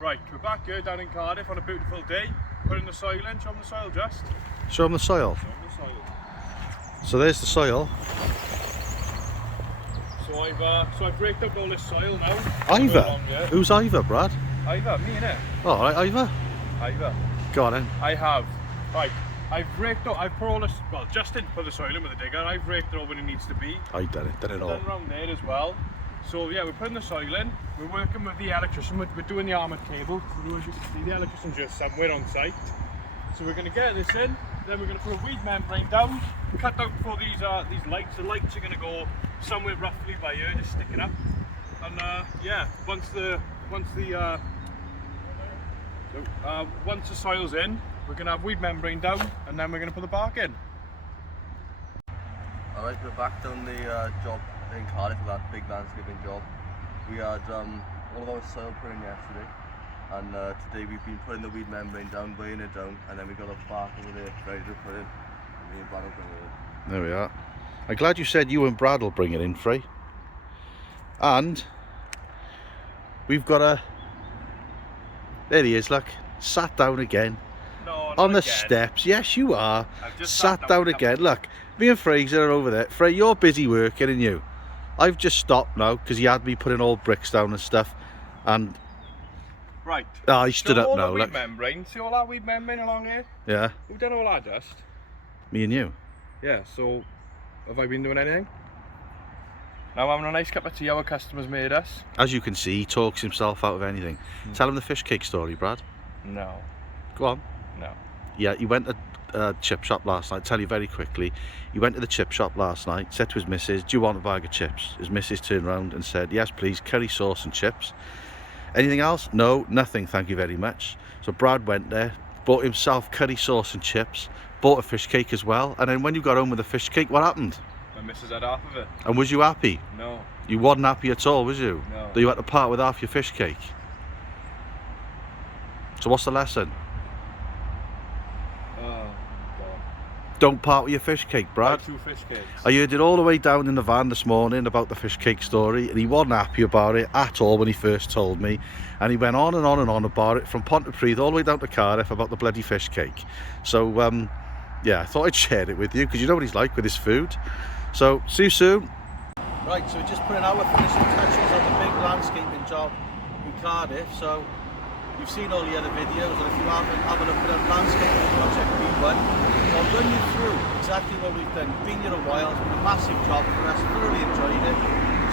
Right, we're back here down in Cardiff on a beautiful day, putting the soil in. Show them the soil, just. Show them the soil. Show them the soil. So there's the soil. So I've raked up all this soil now. Ivor? Who's Ivor, Brad? Ivor, me innit? Oh, all right, Ivor. Ivor. Go on then. I have. Right, I've raked up, I've put all this, well, just didn't put the soil in with the digger, I've raked it all when it needs to be. I've done it all. Done around there as well. So yeah, we're putting the soil in, we're working with the electrician, we're doing the armoured cable. As you can see, the electrician's just somewhere on site. So we're going to get this in, then we're going to put a weed membrane down, cut out for these lights. The lights are going to go somewhere roughly by here, just sticking up. And yeah, once the soil's in, we're going to have weed membrane down, and then we're going to put the bark in. Alright, we're back down the job in Cardiff for that big landscaping job. We had all of our soil put in yesterday, and today we've been putting the weed membrane down, weighing it down, and then we got a bark over there ready to put in. Me and Brad will bring it in. There we are. I'm glad you said you and Brad will bring it in, Free. And we've got a... There he is, look. Sat down again. No, on the again. Steps. Yes, you are. I've just Sat down again. Look, me and Frazer are over there. Frey, you're busy working, and you. I've just stopped now because he had me putting all bricks down and stuff. And right. He stood up now. Weed Look. membrane. See all that weed membrane along here? Yeah. We've done all that dust. Me and you. Yeah. So, have I been doing anything? Now I'm having a nice cup of tea our customers made us. As you can see, he talks himself out of anything. Tell him the fish cake story, Brad. No. Go on. No. Yeah, he went to a chip shop last night. Tell you very quickly. He went to the chip shop last night, said to his missus, "Do you want a bag of chips?" His missus turned around and said, "Yes, please, curry sauce and chips." Anything else? No, nothing, thank you very much. So Brad went there, bought himself curry sauce and chips, bought a fish cake as well, and then when you got home with the fish cake, what happened? My missus had half of it. And was you happy? No. You wasn't happy at all, was you? No. That you had to part with half your fish cake? So what's the lesson? Don't part with your fish cake, Brad. 2 fish cakes. I heard it all the way down in the van this morning about the fish cake story, and he wasn't happy about it at all when he first told me. And he went on and on and on about it from Pontypridd all the way down to Cardiff about the bloody fish cake. So, yeah, I thought I'd share it with you because you know what he's like with his food. So, see you soon. Right, so we're just putting our finishing touches on the big landscaping job in Cardiff. So, you've seen all the other videos, and if you haven't, have a look at the landscaping project we run. So I'll run you through exactly what we've done. We've been here a while, it's been a massive job for us, thoroughly enjoyed it.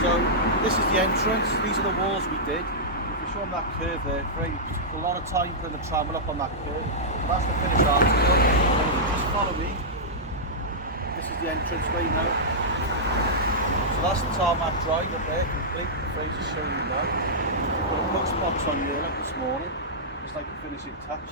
So this is the entrance, these are the walls we did. If you show them that curve there, Frank, we took a lot of time putting the trammel up on that curve. So that's the finished article. So if you just follow me, this is the entrance way now. So that's the tarmac drive up there, complete, the Fraser's showing you now. Put a post box on here like this morning, just like a finishing touch.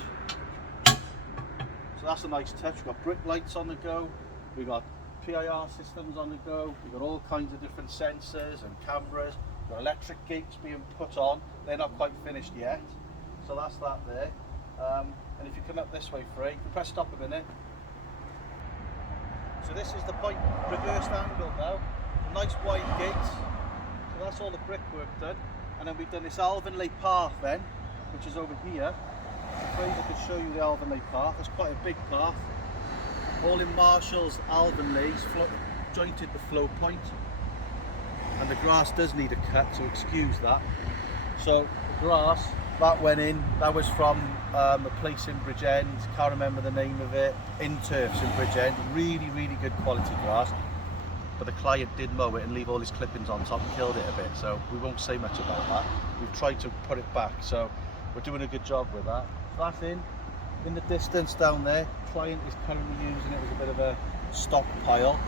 So that's a nice touch. We've got brick lights on the go, we've got PIR systems on the go, we've got all kinds of different sensors and cameras, we've got electric gates being put on, they're not quite finished yet. So that's that there. And if you come up this way, Frey, you can press stop a minute. So this is the point, reversed angle now, a nice wide gate. So that's all the brickwork done. And then we've done this Alvin path then, which is over here. Fraser could show you the Alvin path. It's quite a big path. All in Marshall's Alvin jointed the flow point. And the grass does need a cut, so excuse that. So the grass, that went in, that was from a place in Bridgend, can't remember the name of it, in Turfs in Bridgend. Really, really good quality grass. But the client did mow it and leave all his clippings on top and killed it a bit, so we won't say much about that. We've tried to put it back, so we're doing a good job with that. That's in the distance down there. Client is currently using it as a bit of a stockpile.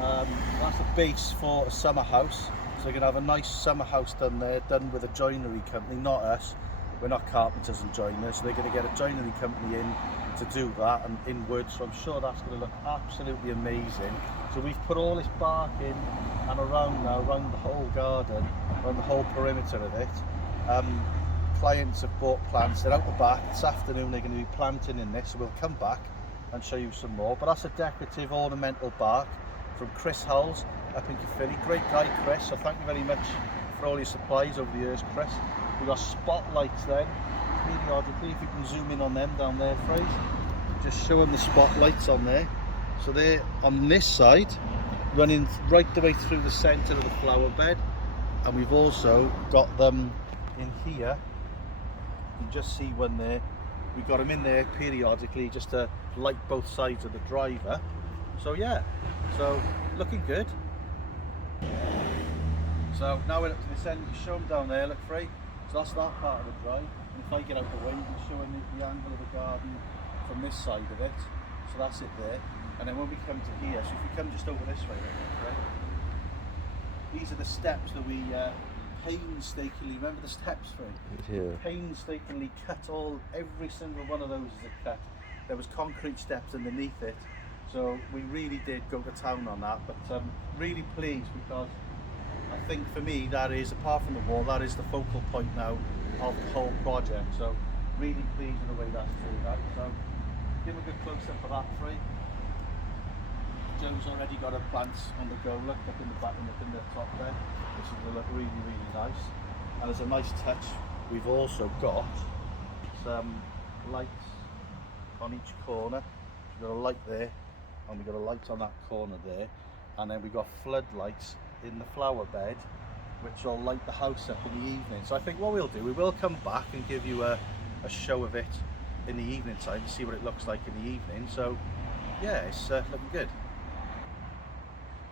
That's the base for a summer house, so we're going to have a nice summer house done there, done with a joinery company, not us. We're not carpenters and joiners, so they're going to get a joinery company in to do that, and in wood, so I'm sure that's going to look absolutely amazing. So we've put all this bark in and around now, around the whole garden, around the whole perimeter of it. Clients have bought plants, they're out the back. This afternoon they're going to be planting in this, so we'll come back and show you some more. But that's a decorative ornamental bark from Chris Hulls up in Caerphilly. Great guy, Chris, so thank you very much for all your supplies over the years, Chris. We've got spotlights then, periodically, if you can zoom in on them down there, Fraser, just show them the spotlights on there. So they're on this side, running right the way through the centre of the flower bed, and we've also got them in here. You can just see one there. We've got them in there periodically just to light both sides of the driver. So yeah, so looking good. So now we're up to this end. You show them down there, look, Frey. So that's that part of the drive. And if I get out the way, you can show them the angle of the garden from this side of it. So that's it there. And then when we come to here, so if you come just over this way, right, these are the steps that we painstakingly, remember the steps, Frey? Yeah. Painstakingly cut every single one of those is a cut. There was concrete steps underneath it. So we really did go to town on that, but really pleased, because I think for me that is, apart from the wall, that is the focal point now of the whole project. So really pleased with the way that's turned out. So give a good close up of that, Frey. Joe's already got her plants on the go, look, up in the back and up in the top there, which is going to look really, really nice. And as a nice touch, we've also got some lights on each corner. We've got a light there, and we've got a light on that corner there, and then we've got floodlights in the flower bed, which will light the house up in the evening. So I think what we'll do, we will come back and give you a show of it in the evening time to see what it looks like in the evening. So yeah, it's looking good.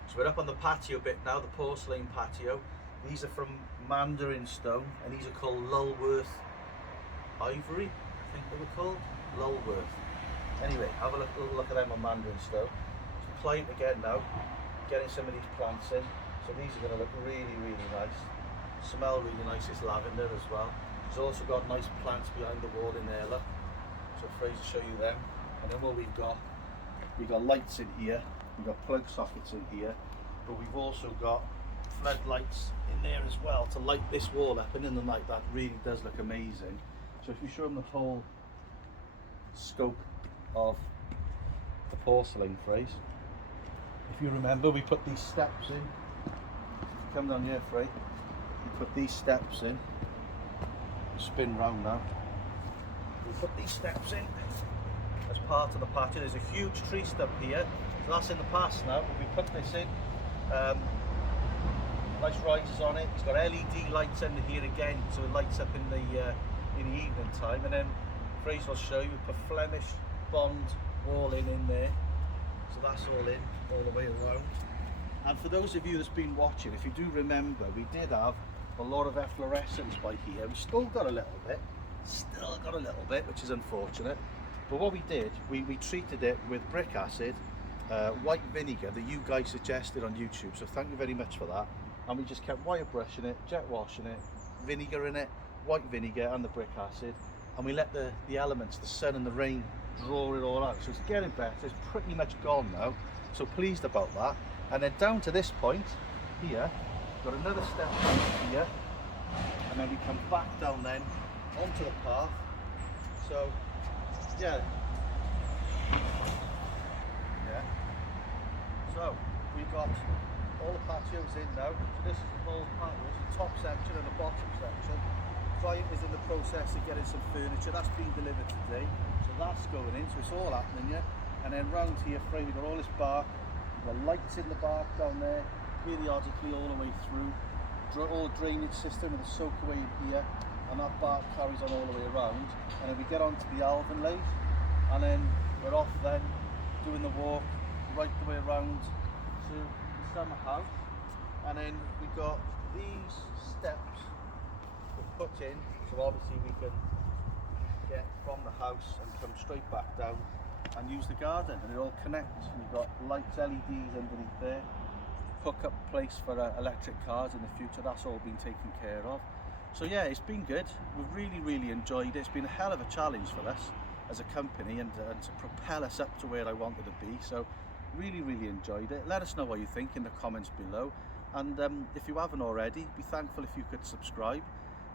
So we're up on the patio bit now, the porcelain patio. These are from Mandarin stone, and these are called LiQWYD ivory, I think they were called, LiQWYD. Anyway, have a look at them on Mandarin stone. So the client again now, getting some of these plants in. So these are going to look really, really nice. Smell really nice, it's lavender as well. There's also got nice plants behind the wall in there, look. So Fraser show you them. And then what we've got lights in here. We've got plug sockets in here, but we've also got floodlights in there as well to light this wall up, and in the night that really does look amazing. So if you show them the whole scope of the porcelain phrase, if you remember, we put these steps in. If you come down here, Frey, you put these steps in. Spin round now. We put these steps in as part of the patio. There's a huge tree stump here. So that's in the past now, but we put this in. Nice risers on it. It's got LED lights under here again, so it lights up in the evening time. And then Fraser will show you, we put Flemish Bond walling in there. So that's all in, all the way around. And for those of you that's been watching, if you do remember, we did have a lot of efflorescence by here. We still got a little bit, which is unfortunate. But what we did, we treated it with brick acid, white vinegar that you guys suggested on YouTube, so thank you very much for that. And we just kept wire brushing it, jet washing it, vinegar in it, white vinegar and the brick acid, and we let the elements, the sun and the rain, draw it all out. So it's getting better, it's pretty much gone now, so pleased about that. And then down to this point here, got another step here, and then we come back down then onto the path. So yeah. So we've got all the patios in now. So this is the whole patio, the top section and the bottom section. Client is in the process of getting some furniture. That's been delivered today. So that's going in, so it's all happening, yeah. And then round here, Frey, we've got all this bark. We've got lights in the bark down there, periodically all the way through. All the drainage system with the soak away in here, and that bark carries on all the way around. And then we get onto the alvin lathe, and then we're off then doing the walk right the way around to the summer house. And then we've got these steps we put in, so obviously we can get from the house and come straight back down and use the garden, and it all connects. We've got lights, LEDs underneath there, hook up place for electric cars in the future. That's all been taken care of. So yeah, it's been good. We've really enjoyed it. It's been a hell of a challenge for us as a company, and to propel us up to where I wanted to be. So really enjoyed it. Let us know what you think in the comments below, and if you haven't already, be thankful if you could subscribe.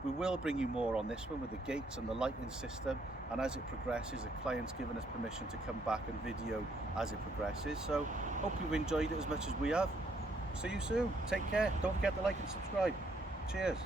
We will bring you more on this one with the gates and the lighting system, and as it progresses, the client's given us permission to come back and video as it progresses. So hope you've enjoyed it as much as we have. See you soon. Take care. Don't forget to like and subscribe. Cheers.